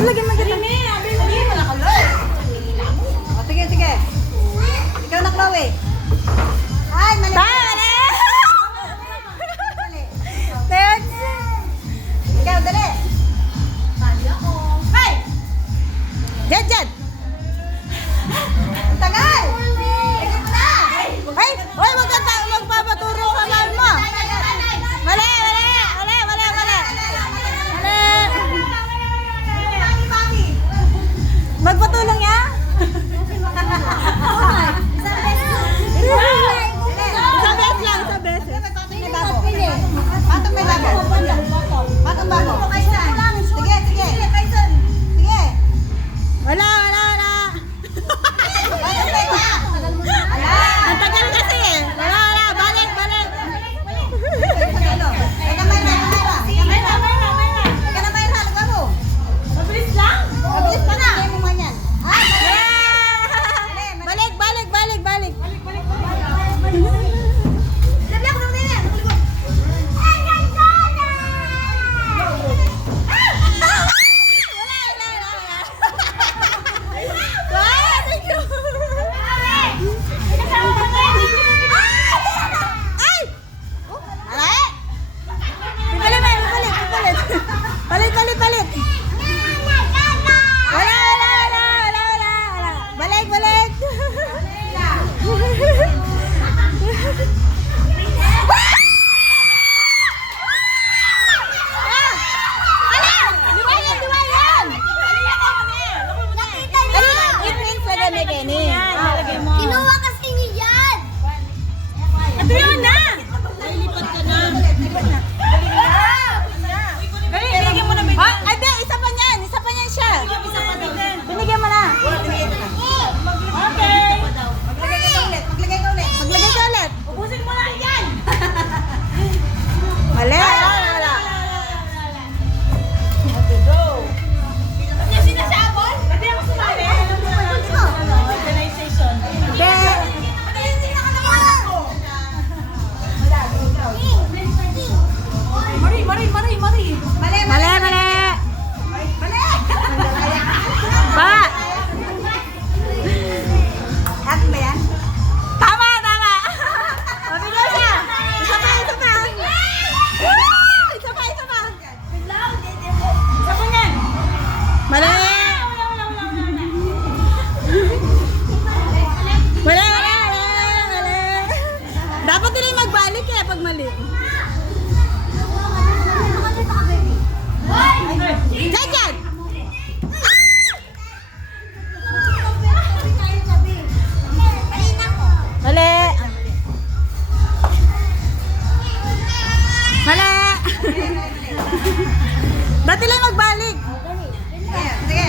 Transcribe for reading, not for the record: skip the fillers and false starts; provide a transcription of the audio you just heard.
Lagyan mo dito. O, sige, sige. Ikaw na, Chloe. Ay, mali. Dali! Mali. Next! Ikaw, dali. Hey! Diyan, diyan! Ang tagal! Tigil mo na! Ay! Hoy, magpapaturo ka lang mo! Mali! Mali! Mali! Mali! Mali! Mali! Magpatulong ya? Sa best lang, sa best. Patong may bago. Patong bago. Sige, sige. Sige. Wala, wala, wala. Patong may bago. Ang tagal kasi eh. Wala, wala. Balik, balik. Ika Mayra, Ika Mayra. Ika na Mayra, lugar mo. Mabilis lang? Mabilis pa na. Hindi mo man yan. Ay, Yeah! Balik, balik, balik, balik. sabi ako nung nila. Wala, wala, wala. Wow, thank you. Ay! Aray! Balik, balik, balik, balik. Balik, balik, balik. Wala, wala, wala, wala, wala, wala. Balik, balik. Liwayan, liwayan. It means na lamigin eh. Kinuha kasi ni Jan! Ito yun na! Ay, lipat ka na. Ay, binigyan mo na ba? Ay, di, isa pa niyan. Isa pa niyan siya. Binigyan mo na. Okay. Maglagay ka ulit. Maglagay ka ulit. Maglagay ka ulit. Ubusin mo lang yan! Mali. Wala. Yung sinasabon? Pwede ako sumali? Organization. Hindi. Mari, mari, mari, mari. Mali, Mali, mali. Mali. Pa. Atin ba yan? Tama, tama. Mabigyan siya. Isa pa, isa pa. Isa pa, isa pa. Isa pa niyan. Mali. Wala, wala, wala, wala. Dapat nila yung magbalik eh pag mali. Diyan, diyan. Mali. Mali. Dati lang magbalik. Sige, sige.